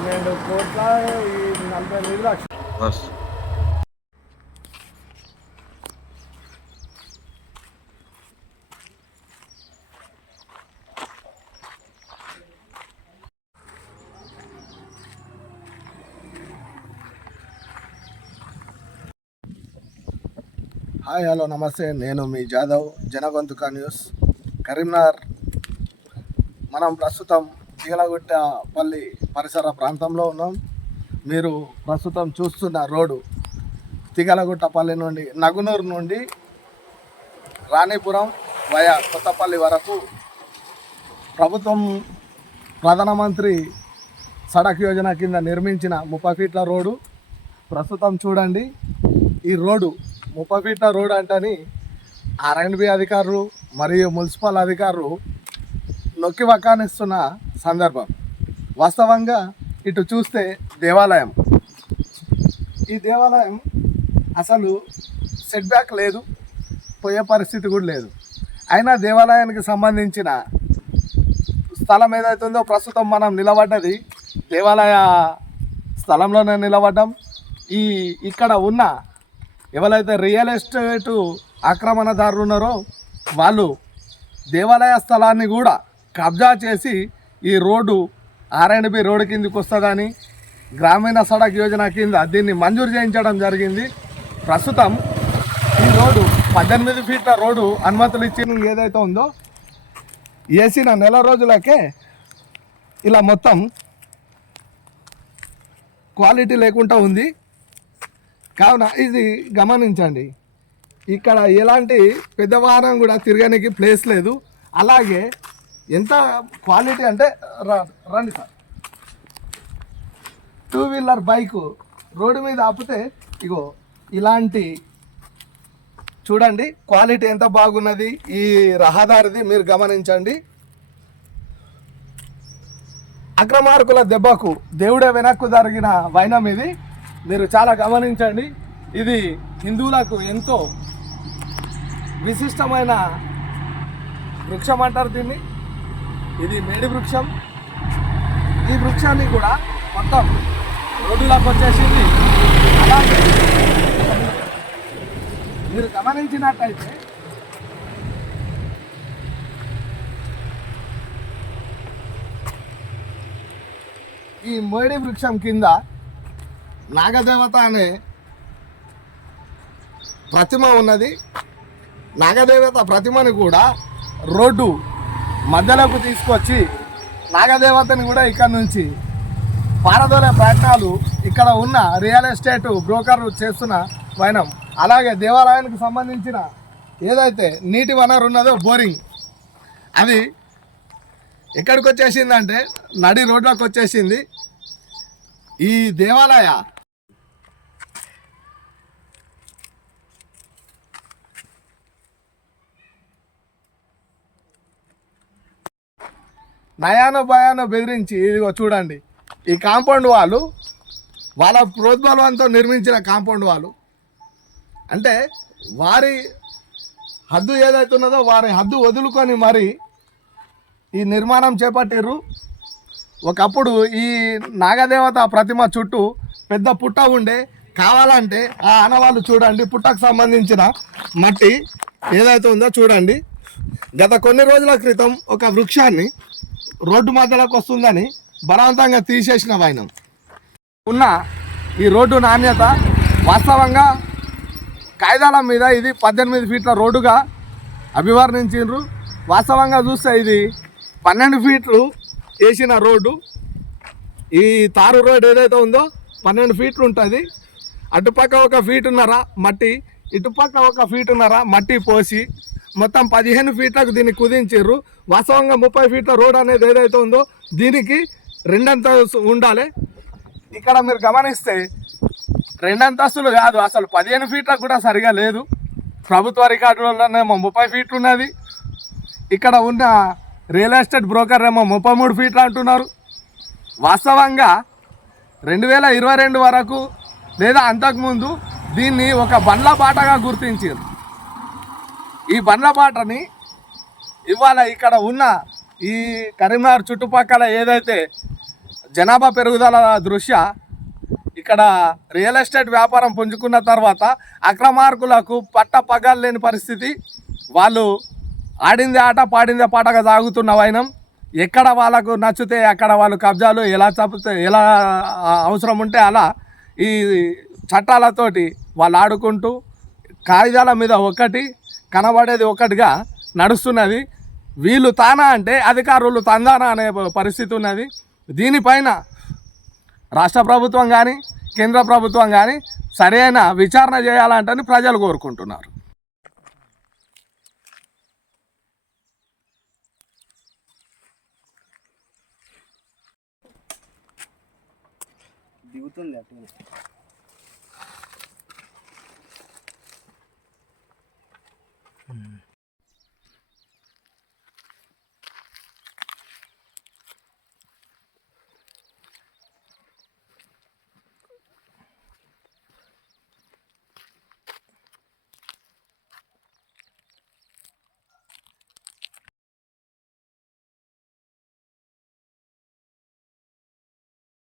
పన్నెండు కోట్ల ఈ నలభై ఎనిమిది లక్షలు. బస్. హాయ్ హలో నమస్తే. నేను మీ జాదవ్ జనగొంతుక న్యూస్ కరీంనగర్. మనం ప్రస్తుతం తీగలగుట్టపల్లి పరిసర ప్రాంతంలో ఉన్నాం. మీరు ప్రస్తుతం చూస్తున్న రోడ్డు తిగలగుట్టపల్లి నుండి నగునూరు నుండి రాణిపురం వయా కొత్తపల్లి వరకు ప్రభుత్వం ప్రధానమంత్రి సడక్ యోజన కింద నిర్మించిన ముప్పై ఫీట్ల రోడ్డు. ప్రస్తుతం చూడండి ఈ రోడ్డు ముప్పై ఫీట్ల రోడ్ అంటని ఆర్ఎండ్బి అధికారులు మరియు మున్సిపల్ అధికారులు నొక్కి వకానిస్తున్న సందర్భం. వాస్తవంగా ఇటు చూస్తే దేవాలయం. ఈ దేవాలయం అసలు సెట్ బ్యాక్ లేదు పోయే పరిస్థితి కూడా లేదు. అయినా దేవాలయానికి సంబంధించిన స్థలం ఏదైతుందో ప్రస్తుతం మనం నిలబడ్డది దేవాలయ స్థలంలోనే నిలబడ్డం. ఈ ఇక్కడ ఉన్న ఎవరైతే రియల్ ఎస్టేట్ ఆక్రమణదారులు ఉన్నారో వాళ్ళు దేవాలయ స్థలాన్ని కూడా కబ్జా చేసి ఈ రోడ్డు ఆర్ఎండ్బి రోడ్డు కిందకి వస్తుందని గ్రామీణ సడక్ యోజన కింద దీన్ని మంజూరు చేయించడం జరిగింది. ప్రస్తుతం ఈ రోడ్డు పద్దెనిమిది ఫీట్ల రోడ్డు అనుమతులు ఇచ్చిన ఏదైతే ఉందో వేసిన నెల రోజులకే ఇలా మొత్తం క్వాలిటీ లేకుండా ఉంది. కావున ఇది గమనించండి. ఇక్కడ ఎలాంటి పెద్ద వాహనం కూడా తిరగడానికి ప్లేస్ లేదు. అలాగే ఎంత క్వాలిటీ అంటే రండి sir. Two wheeler bike road మీద ఆపితే ఇగో ఇలాంటి చూడండి క్వాలిటీ ఎంత బాగున్నది ఈ రహదారిది మీరు గమనించండి. అక్రమార్కుల దెబ్బకు దేవుడే వెనక్కు జరిగిన వైనం ఇది. మీరు చాలా గమనించండి. ఇది హిందువులకు ఎంతో విశిష్టమైన వృక్షం అంటారు దీన్ని. ఇది మేడి వృక్షం. ఈ వృక్షాన్ని కూడా మొత్తం రోడ్డులోకి వచ్చేసింది. అలాగే మీరు గమనించినట్టయితే ఈ మేడి వృక్షం కింద నాగదేవత అనే ప్రతిమ ఉన్నది. నాగదేవత ప్రతిమని కూడా రోడ్డు మధ్యలోకి తీసుకొచ్చి నాగదేవతని కూడా ఇక్కడ నుంచి పారదోలే ప్రయత్నాలు ఇక్కడ ఉన్న రియల్ ఎస్టేట్ బ్రోకర్లు చేస్తున్న వైనం. అలాగే దేవాలయానికి సంబంధించిన ఏదైతే నీటి వనరు ఉన్నదో బోరింగ్ అది ఎక్కడికి వచ్చేసిందంటే నడి రోడ్లోకి వచ్చేసింది. ఈ దేవాలయ నయానో భయానో బెదిరించి ఇదిగో చూడండి. ఈ కాంపౌండ్ వాళ్ళు వాళ్ళ ప్రోద్బలంతో నిర్మించిన కాంపౌండ్ వాళ్ళు. అంటే వారి హద్దు ఏదైతే ఉన్నదో వారి హద్దు వదులుకొని మరి ఈ నిర్మాణం చేపట్టారు ఒకప్పుడు ఈ నాగదేవత ప్రతిమ చుట్టూ పెద్ద పుట్ట ఉండే. కావాలంటే ఆ ఆనవాళ్ళు చూడండి పుట్టకు సంబంధించిన మట్టి ఏదైతే ఉందో చూడండి. గత కొన్ని రోజుల క్రితం ఒక వృక్షాన్ని రోడ్డు మధ్యలోకి వస్తుందని బలవంతంగా తీసేసిన వైనం. ఉన్న ఈ రోడ్డు నాణ్యత వాస్తవంగా కాగితాల మీద ఇది పద్దెనిమిది ఫీట్ల రోడ్డుగా అభివర్ణించిండ్రు. వాస్తవంగా చూస్తే ఇది పన్నెండు ఫీట్లు వేసిన రోడ్డు. ఈ తారు రోడ్ ఏదైతే ఉందో పన్నెండు ఫీట్లు ఉంటుంది. అటుపక్క ఒక ఫీటున్నర మట్టి ఇటుపక్క ఒక ఫీటున్నర మట్టి పోసి మొత్తం పదిహేను ఫీట్లకు దీన్ని కుదించారు వాస్తవంగా ముప్పై ఫీట్ల రోడ్ అనేది ఏదైతే ఉందో దీనికి రెండంతస్తు ఉండాలి. ఇక్కడ మీరు గమనిస్తే రెండంతస్తులు కాదు అసలు పదిహేను ఫీట్లకు కూడా సరిగా లేదు. ప్రభుత్వ రికార్డులలోనేమో ముప్పై ఫీట్లు ఉన్నది. ఇక్కడ ఉన్న రియల్ ఎస్టేట్ బ్రోకర్ ఏమో ముప్పై మూడు ఫీట్లు అంటున్నారు. వాస్తవంగా రెండు వేల ఇరవై రెండు వరకు లేదా అంతకుముందు దీన్ని ఒక బండ్ల బాటగా గుర్తించారు ఈ బండ్ల పాటని ఇవాళ ఇక్కడ ఉన్న ఈ కరీంనగర్ చుట్టుపక్కల ఏదైతే జనాభా పెరుగుదల దృష్ట్యా ఇక్కడ రియల్ ఎస్టేట్ వ్యాపారం పుంజుకున్న తర్వాత అక్రమార్కులకు పట్ట పగలు లేని పరిస్థితి. వాళ్ళు ఆడిందే ఆట పాడిందే పాటగా సాగుతున్న వైనం. ఎక్కడ వాళ్ళకు నచ్చితే అక్కడ వాళ్ళు కబ్జాలు ఎలా తప్పితే ఎలా అవసరం ఉంటే అలా ఈ చట్టాలతోటి వాళ్ళు ఆడుకుంటూ కాగితాల మీద ఒకటి కనబడేది ఒకటిగా నడుస్తున్నది. వీళ్ళు తానా అంటే అధికారులు తందానా అనే పరిస్థితి ఉన్నది. దీనిపైన రాష్ట్ర ప్రభుత్వం కానీ కేంద్ర ప్రభుత్వం కానీ సరైన విచారణ చేయాలంటని ప్రజలు కోరుకుంటున్నారు. దిగుతుంది అటు ఉమ్.